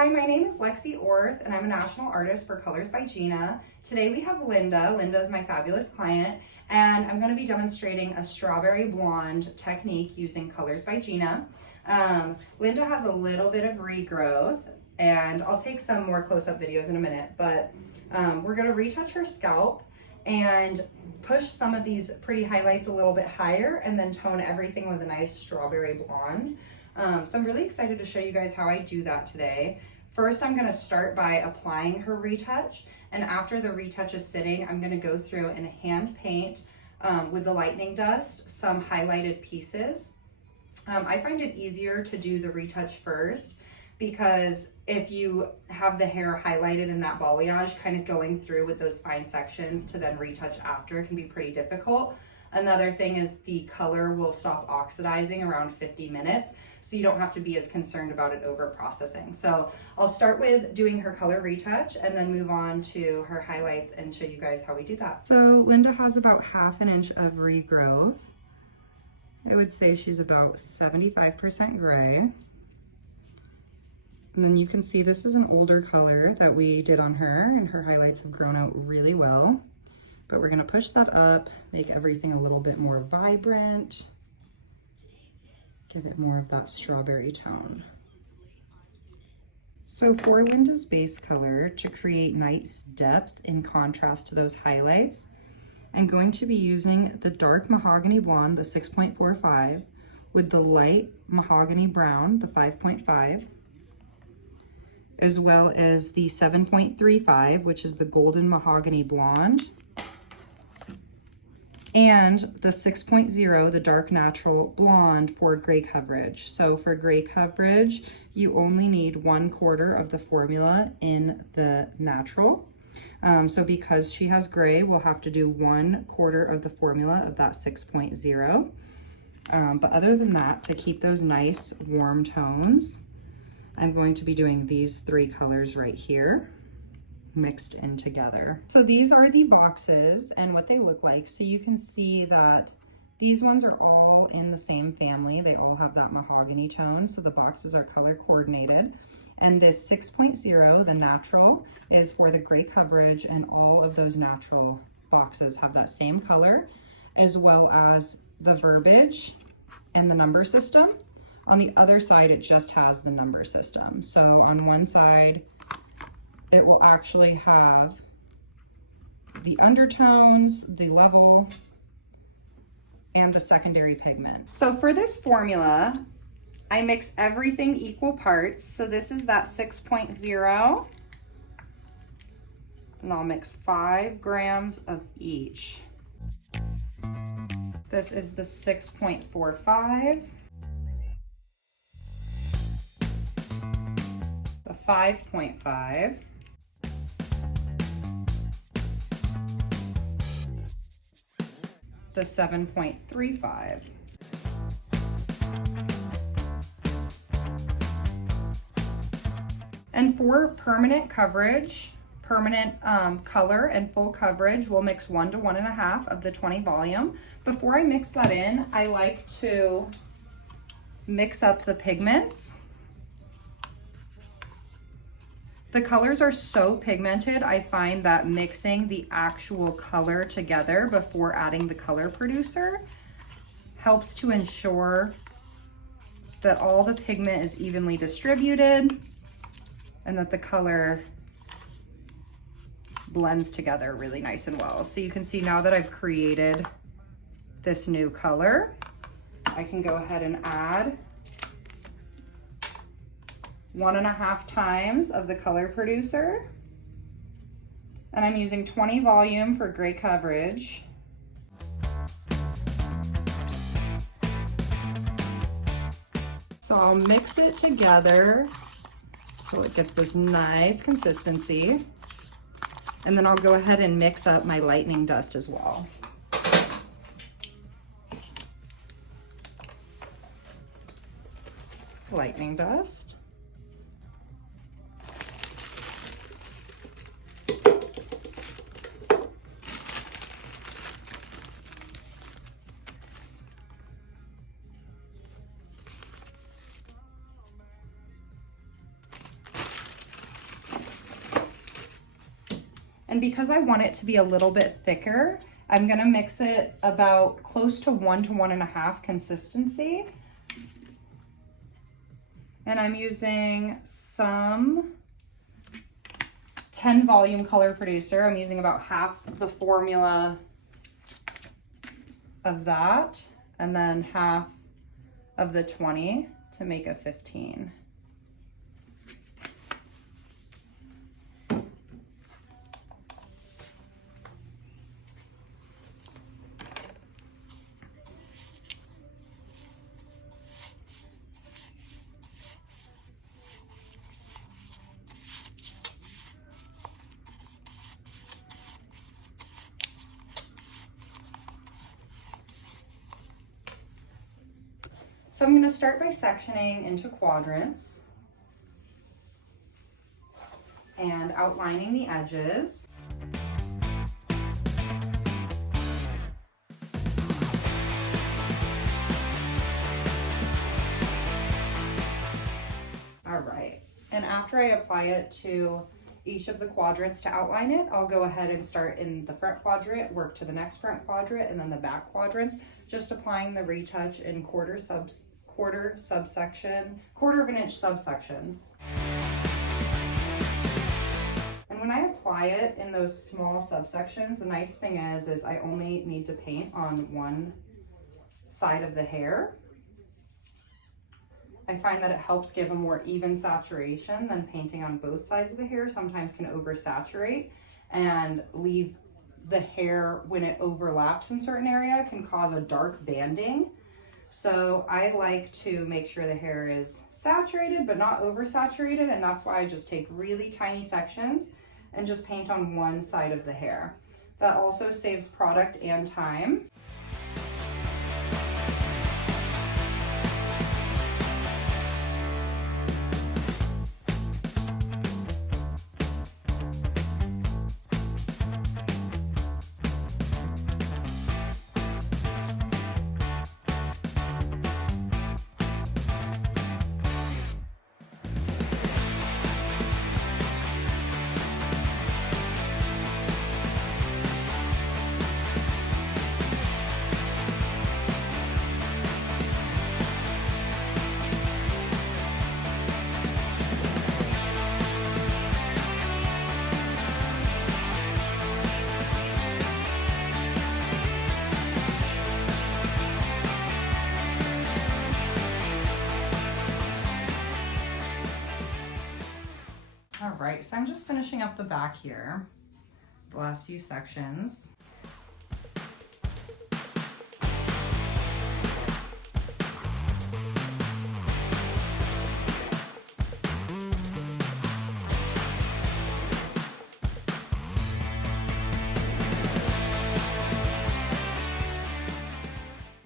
Hi, my name is Lexii Orth, and I'm a national artist for Colors by Gina. Today we have Linda. Linda is my fabulous client, and I'm going to be demonstrating a strawberry blonde technique using Colors by Gina. Linda has a little bit of regrowth, and I'll take some more close-up videos in a minute, but we're going to retouch her scalp and push some of these pretty highlights a little bit higher and then tone everything with a nice strawberry blonde. So I'm really excited to show you guys how I do that today. First, I'm gonna start by applying her retouch, and after the retouch is sitting, I'm gonna go through and hand paint with the lightning dust some highlighted pieces. I find it easier to do the retouch first because if you have the hair highlighted in that balayage, kind of going through with those fine sections to then retouch after can be pretty difficult. Another thing is the color will stop oxidizing around 50 minutes, so you don't have to be as concerned about it over processing. So I'll start with doing her color retouch and then move on to her highlights and show you guys how we do that. So Linda has about 1/2 inch of regrowth. I would say she's about 75% gray. And then you can see this is an older color that we did on her, and her highlights have grown out really well. But we're gonna push that up, make everything a little bit more vibrant, give it more of that strawberry tone. So for Linda's base color, to create nice depth in contrast to those highlights, I'm going to be using the dark mahogany blonde, the 6.45, with the light mahogany brown, the 5.5, as well as the 7.35, which is the golden mahogany blonde, and the 6.0, the dark natural blonde for gray coverage. So for gray coverage, you only need 1/4 of the formula in the natural. So because she has gray, we'll have to do 1/4 of the formula of that 6.0. But other than that, to keep those nice warm tones, I'm going to be doing these 3 colors right here, mixed in together. So these are the boxes and what they look like. So you can see that these ones are all in the same family. They all have that mahogany tone, so the boxes are color coordinated. And this 6.0, the natural, is for the gray coverage, and all of those natural boxes have that same color, as well as the verbiage and the number system. On the other side, it just has the number system. So on one side, it will actually have the undertones, the level, and the secondary pigment. So for this formula, I mix everything equal parts. So this is that 6.0, and I'll mix 5 grams of each. This is the 6.45, the 5.5, the 7.35. And for permanent coverage, permanent color and full coverage, we'll mix 1 to 1.5 of the 20 volume. Before I mix that in, I like to mix up the pigments. The colors are so pigmented, I find that mixing the actual color together before adding the color producer helps to ensure that all the pigment is evenly distributed and that the color blends together really nice and well. So you can see now that I've created this new color, I can go ahead and add 1.5 times of the color producer, and I'm using 20 volume for gray coverage. So I'll mix it together so it gets this nice consistency, and then I'll go ahead and mix up my lightning dust as well. Lightning dust. And because I want it to be a little bit thicker, I'm gonna mix it about close to 1 to 1.5 consistency. And I'm using some 10 volume color producer. I'm using about half the formula of that, and then half of the 20 to make a 15. So I'm going to start by sectioning into quadrants and outlining the edges. All right, and after I apply it to each of the quadrants to outline it, I'll go ahead and start in the front quadrant, work to the next front quadrant, and then the back quadrants, just applying the retouch in quarter of an inch subsections. And when I apply it in those small subsections, the nice thing is I only need to paint on one side of the hair. I find that it helps give a more even saturation than painting on both sides of the hair. Sometimes can oversaturate and leave the hair, when it overlaps in certain area, can cause a dark banding. So I like to make sure the hair is saturated but not oversaturated, and that's why I just take really tiny sections and just paint on one side of the hair. That also saves product and time. All right, so I'm just finishing up the back here, the last few sections.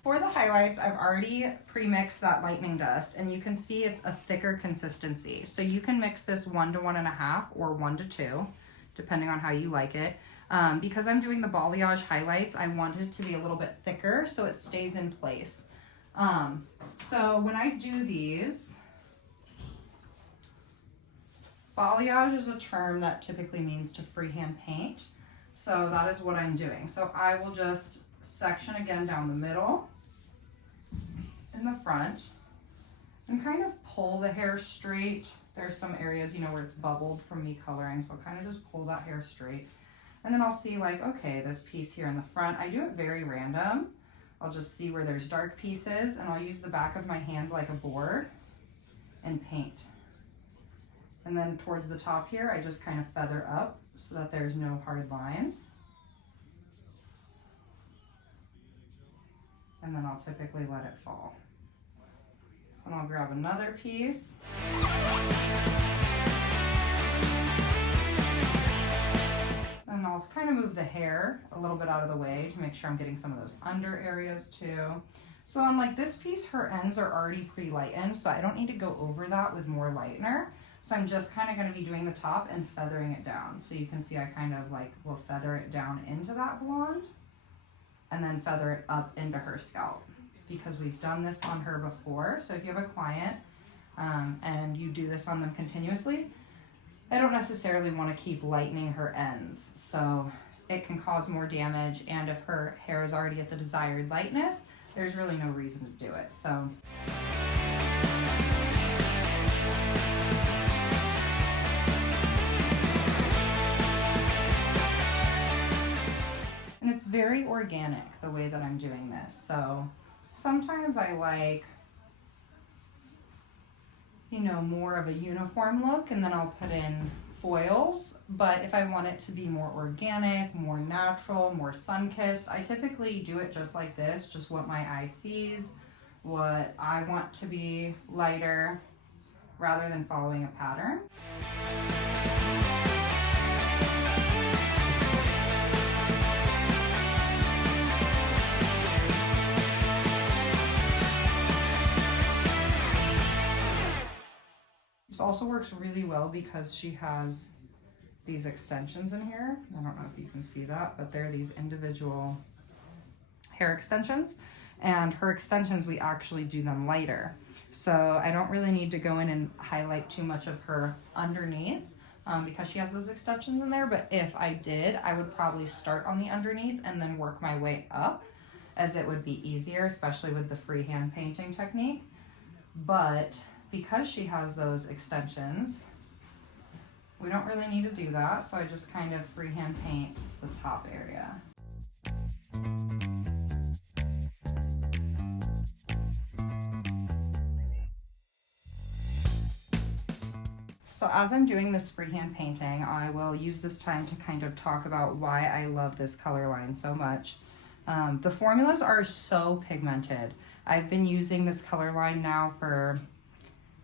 For the highlights, I've already pre-mixed that lightning dust, and you can see it's a thicker consistency. So you can mix this 1 to 1.5 or 1 to 2, depending on how you like it. Because I'm doing the balayage highlights, I want it to be a little bit thicker so it stays in place. So when I do these, balayage is a term that typically means to freehand paint. So that is what I'm doing. So I will just section again down the middle in the front and kind of pull the hair straight. There's some areas, where it's bubbled from me coloring, so I'll kind of just pull that hair straight. And then I'll see okay, this piece here in the front, I do it very random. I'll just see where there's dark pieces, and I'll use the back of my hand like a board and paint. And then towards the top here, I just kind of feather up so that there's no hard lines. And then I'll typically let it fall. And I'll grab another piece. And I'll kind of move the hair a little bit out of the way to make sure I'm getting some of those under areas too. So on this piece, her ends are already pre-lightened, so I don't need to go over that with more lightener. So I'm just kind of going to be doing the top and feathering it down. So you can see I kind of will feather it down into that blonde and then feather it up into her scalp, because we've done this on her before. So if you have a client and you do this on them continuously, I don't necessarily want to keep lightening her ends, so it can cause more damage, and if her hair is already at the desired lightness, there's really no reason to do it. So and it's very organic the way that I'm doing this. So sometimes I like, you know, more of a uniform look, and then I'll put in foils. But if I want it to be more organic, more natural, more sun-kissed, I typically do it just like this, just what my eye sees, what I want to be lighter, rather than following a pattern. This also works really well because she has these extensions in here. I don't know if you can see that, but they're these individual hair extensions. And her extensions, we actually do them lighter. So I don't really need to go in and highlight too much of her underneath because she has those extensions in there. But if I did, I would probably start on the underneath and then work my way up, as it would be easier, especially with the freehand painting technique. But because she has those extensions, we don't really need to do that, so I just kind of freehand paint the top area. So as I'm doing this freehand painting, I will use this time to kind of talk about why I love this color line so much. The formulas are so pigmented. I've been using this color line now for,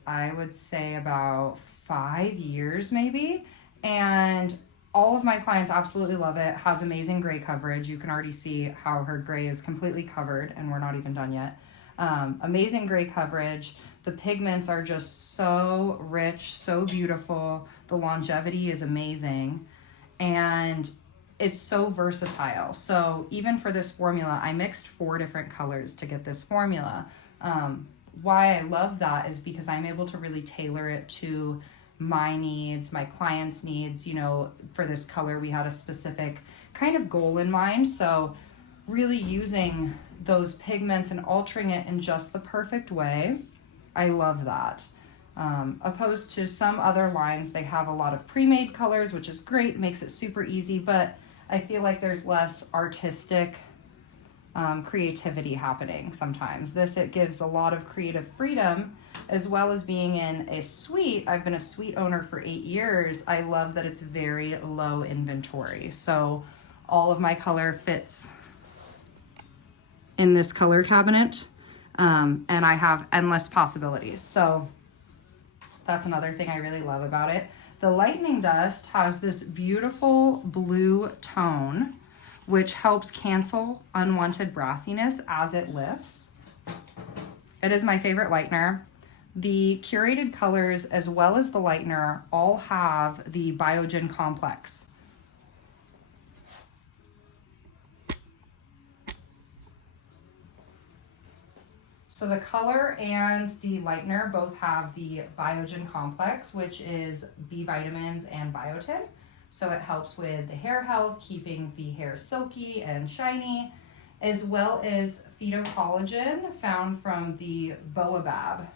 I would say, about 5 years maybe, and all of my clients absolutely love it. Has amazing gray coverage. You can already see how her gray is completely covered, and we're not even done yet. Amazing gray coverage. The pigments are just so rich, so beautiful. The longevity is amazing, and it's so versatile. So even for this formula, I mixed 4 different colors to get this formula. Why I love that is because I'm able to really tailor it to my needs, my clients' needs. You know, for this color, we had a specific kind of goal in mind. So really using those pigments and altering it in just the perfect way, I love that. Opposed to some other lines, they have a lot of pre-made colors, which is great, makes it super easy, but I feel like there's less artistic creativity happening sometimes. It gives a lot of creative freedom, as well as being in a suite. I've been a suite owner for 8 years. I love that it's very low inventory. So all of my color fits in this color cabinet, and I have endless possibilities. So that's another thing I really love about it. The Lightening dust has this beautiful blue tone, which helps cancel unwanted brassiness as it lifts. It is my favorite lightener. The Curated colors, as well as the lightener, all have the Biogen complex. So the color and the lightener both have the Biogen complex, which is B vitamins and biotin. So it helps with the hair health, keeping the hair silky and shiny, as well as phytocollagen found from the baobab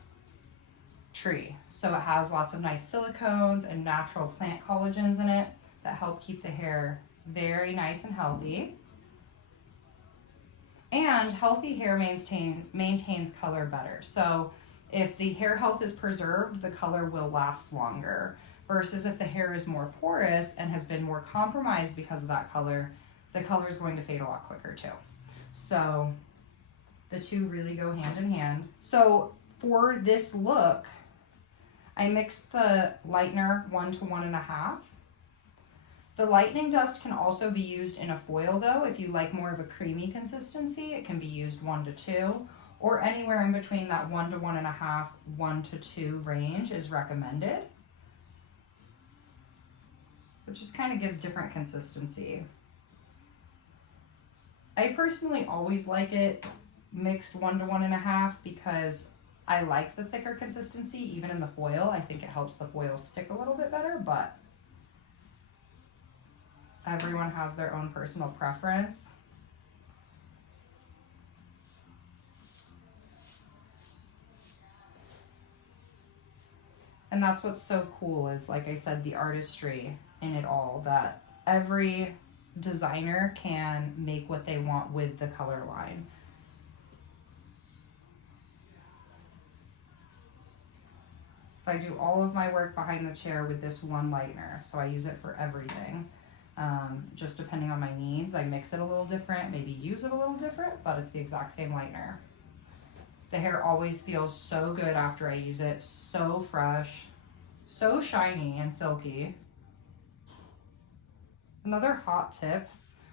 tree. So it has lots of nice silicones and natural plant collagens in it that help keep the hair very nice and healthy. And healthy hair maintains color better. So if the hair health is preserved, the color will last longer. Versus if the hair is more porous and has been more compromised because of that color, the color is going to fade a lot quicker too. So the two really go hand in hand. So for this look, I mixed the lightener 1 to 1.5. The Lightening dust can also be used in a foil though. If you like more of a creamy consistency, it can be used 1 to 2, or anywhere in between that 1 to 1.5, 1 to 2 range is recommended. Which just kind of gives different consistency. I personally always like it mixed 1 to 1.5 because I like the thicker consistency even in the foil. I think it helps the foil stick a little bit better, but everyone has their own personal preference. And that's what's so cool is, like I said, the artistry in it all, that every designer can make what they want with the color line. So I do all of my work behind the chair with this one lightener. So I use it for everything. Just depending on my needs, I mix it a little different, maybe use it a little different, but it's the exact same lightener. The hair always feels so good after I use it, so fresh, so shiny and silky. Another hot tip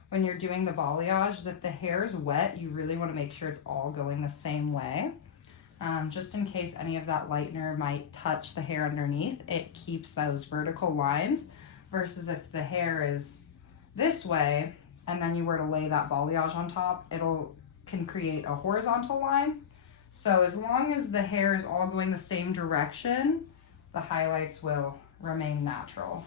when you're doing the balayage is if the hair is wet, you really want to make sure it's all going the same way. Just in case any of that lightener might touch the hair underneath, it keeps those vertical lines, versus if the hair is this way and then you were to lay that balayage on top, can create a horizontal line. So as long as the hair is all going the same direction, the highlights will remain natural.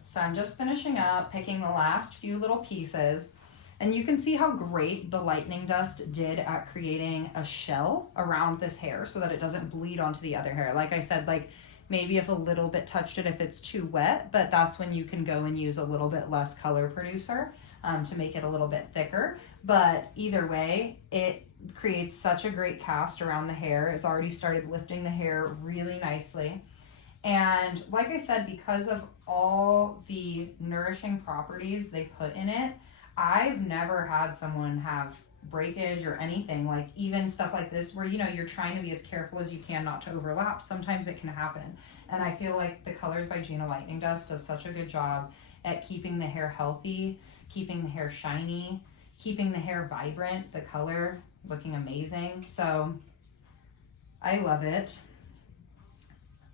So I'm just finishing up, picking the last few little pieces, and you can see how great the lightning dust did at creating a shell around this hair so that it doesn't bleed onto the other hair. Like I said, like maybe if a little bit touched it if it's too wet, but that's when you can go and use a little bit less color producer to make it a little bit thicker. But either way, it creates such a great cast around the hair. It's already started lifting the hair really nicely. And like I said, because of all the nourishing properties they put in it, I've never had someone have breakage or anything, like even stuff like this where, you know, you're trying to be as careful as you can not to overlap. Sometimes it can happen. And I feel like the Colors by Gina Lightning Dust does such a good job at keeping the hair healthy, keeping the hair shiny, keeping the hair vibrant, the color looking amazing. So I love it.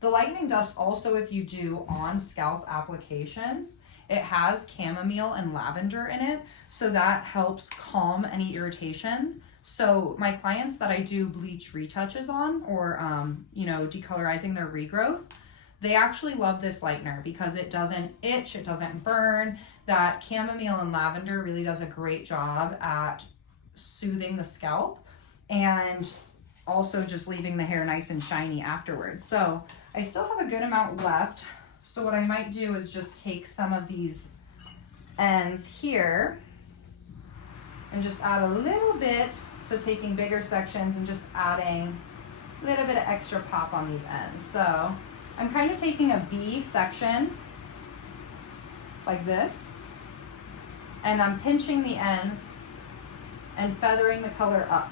The lightning dust also, if you do on scalp applications, it has chamomile and lavender in it, so that helps calm any irritation. So my clients that I do bleach retouches on, or you know, decolorizing their regrowth, they actually love this lightener because it doesn't itch, it doesn't burn. That chamomile and lavender really does a great job at soothing the scalp and also just leaving the hair nice and shiny afterwards. So I still have a good amount left. So what I might do is just take some of these ends here and just add a little bit. So taking bigger sections and just adding a little bit of extra pop on these ends. So I'm kind of taking a V section like this, and I'm pinching the ends and feathering the color up.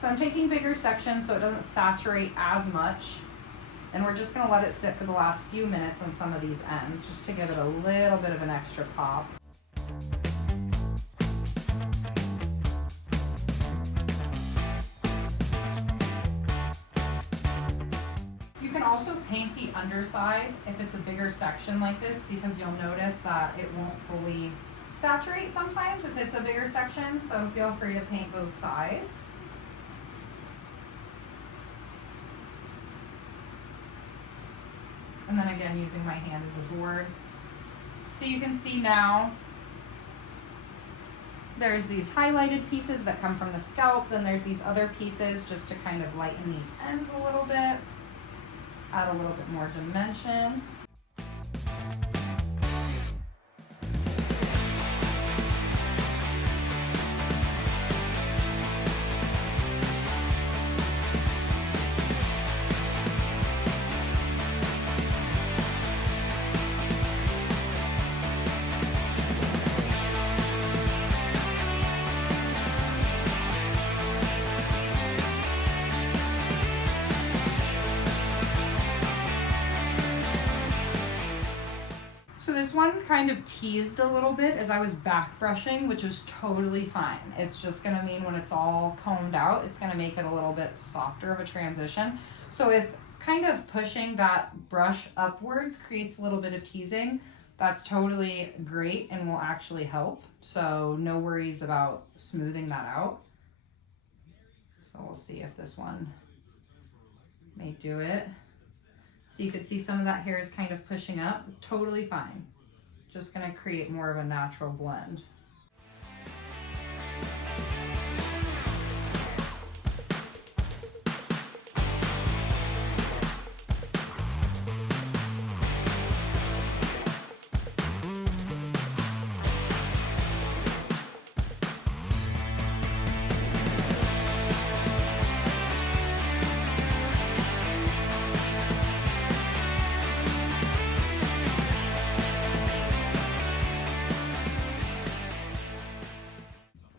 So I'm taking bigger sections so it doesn't saturate as much. And we're just gonna let it sit for the last few minutes on some of these ends, just to give it a little bit of an extra pop. You can also paint the underside if it's a bigger section like this, because you'll notice that it won't fully saturate sometimes if it's a bigger section, so feel free to paint both sides. And then again, using my hand as a board. So you can see now, there's these highlighted pieces that come from the scalp, then there's these other pieces just to kind of lighten these ends a little bit, add a little bit more dimension. So this one kind of teased a little bit as I was back brushing, which is totally fine. It's just gonna mean when it's all combed out, it's gonna make it a little bit softer of a transition. So if kind of pushing that brush upwards creates a little bit of teasing, that's totally great and will actually help. So no worries about smoothing that out. So we'll see if this one may do it. So you could see some of that hair is kind of pushing up, totally fine. Just gonna create more of a natural blend.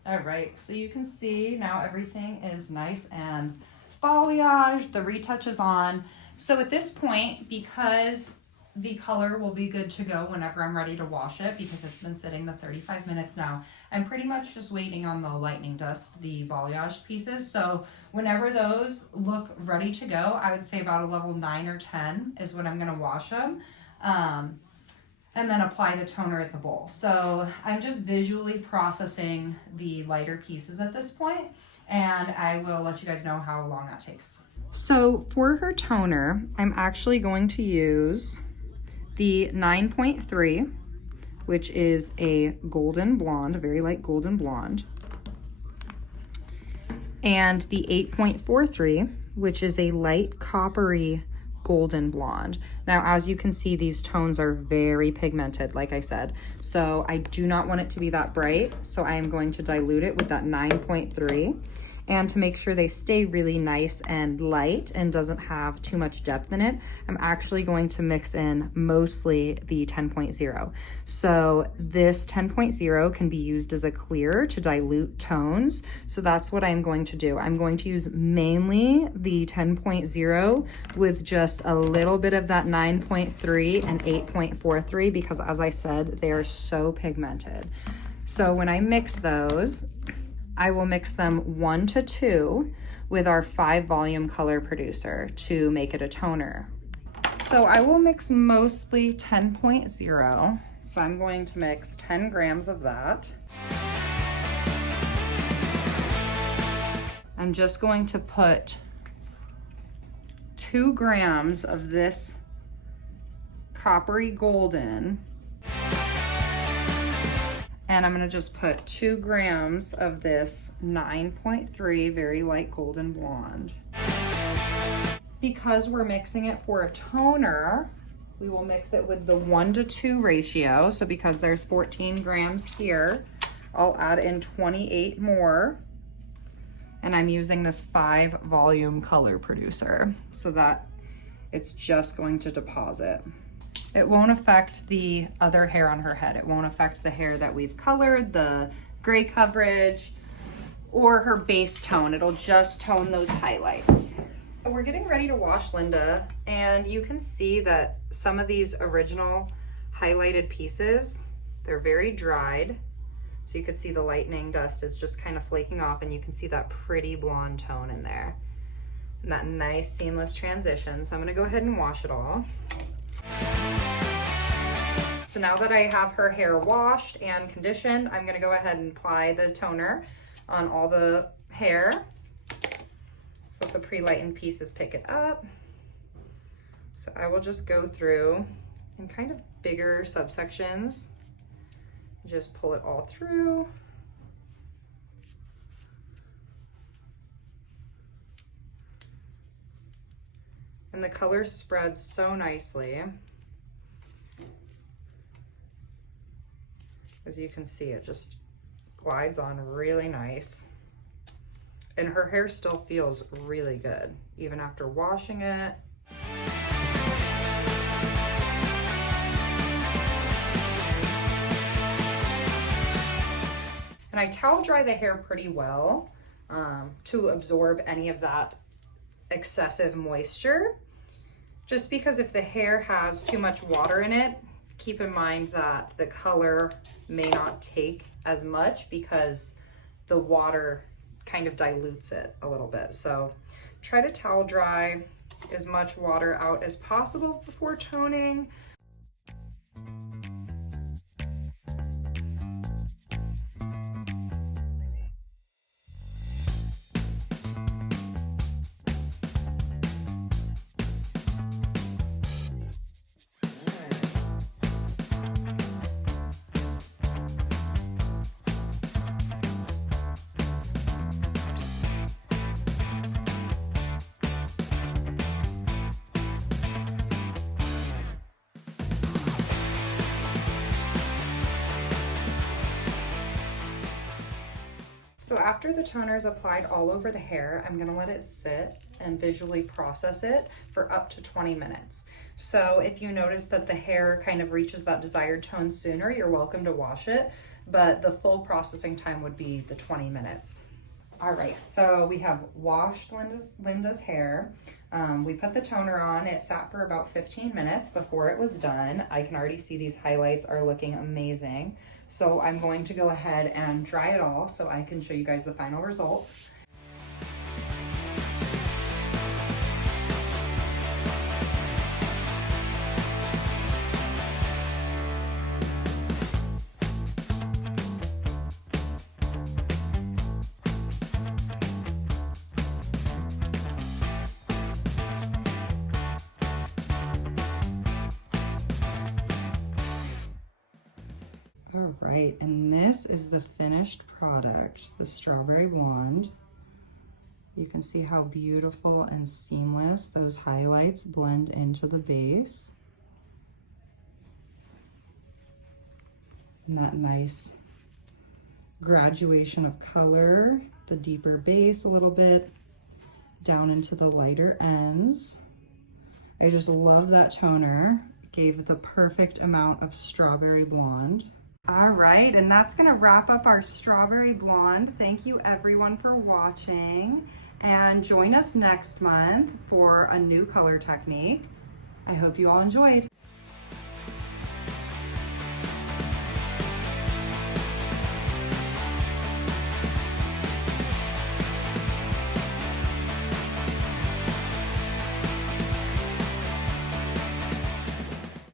All right, so you can see now everything is nice and balayage, the retouch is on. So at this point, because the color will be good to go whenever I'm ready to wash it, because it's been sitting the 35 minutes now, I'm pretty much just waiting on the lightning dust, the balayage pieces. So whenever those look ready to go, I would say about a level 9 or 10 is when I'm gonna wash them. And then apply the toner at the bowl. So I'm just visually processing the lighter pieces at this point, and I will let you guys know how long that takes. So for her toner, I'm actually going to use the 9.3, which is a golden blonde, a very light golden blonde, and the 8.43, which is a light coppery golden blonde. Now, as you can see, these tones are very pigmented, like I said. So I do not want it to be that bright. So I am going to dilute it with that 9.3. And to make sure they stay really nice and light and doesn't have too much depth in it, I'm actually going to mix in mostly the 10.0. So this 10.0 can be used as a clear to dilute tones. So that's what I'm going to do. I'm going to use mainly the 10.0 with just a little bit of that 9.3 and 8.43 because, as I said, they are so pigmented. So when I mix those, I will mix them 1 to 2 with our 5 volume color producer to make it a toner. So I will mix mostly 10.0. So I'm going to mix 10 grams of that. I'm just going to put 2 grams of this coppery golden. And I'm gonna just put 2 grams of this 9.3 very light golden blonde. Because we're mixing it for a toner, we will mix it with the 1 to 2 ratio. So because there's 14 grams here, I'll add in 28 more. And I'm using this 5 volume color producer so that it's just going to deposit. It won't affect the other hair on her head. It won't affect the hair that we've colored, the gray coverage, or her base tone. It'll just tone those highlights. We're getting ready to wash Linda, and you can see that some of these original highlighted pieces, they're very dried. So you could see the lightning dust is just kind of flaking off, and you can see that pretty blonde tone in there. And that nice seamless transition. So I'm gonna go ahead and wash it all. So now that I have her hair washed and conditioned, I'm gonna go ahead and apply the toner on all the hair. So let the pre-lightened pieces pick it up. So I will just go through in kind of bigger subsections. Just pull it all through. And the color spreads so nicely. As you can see, it just glides on really nice. And her hair still feels really good, even after washing it. And I towel dry the hair pretty well to absorb any of that excessive moisture. Just because if the hair has too much water in it, keep in mind that the color may not take as much because the water kind of dilutes it a little bit. So try to towel dry as much water out as possible before toning. So after the toner is applied all over the hair, I'm gonna let it sit and visually process it for up to 20 minutes. So if you notice that the hair kind of reaches that desired tone sooner, you're welcome to wash it, but the full processing time would be the 20 minutes. All right, so we have washed Linda's hair. We put the toner on. It sat for about 15 minutes before it was done. I can already see these highlights are looking amazing. So I'm going to go ahead and dry it all so I can show you guys the final result. All right, and this is the finished product, the Strawberry Blonde. You can see how beautiful and seamless those highlights blend into the base. And that nice graduation of color, the deeper base a little bit, down into the lighter ends. I just love that toner. It gave the perfect amount of Strawberry Blonde. All right, and that's gonna wrap up our Strawberry Blonde. Thank you everyone for watching, and join us next month for a new color technique. I hope you all enjoyed.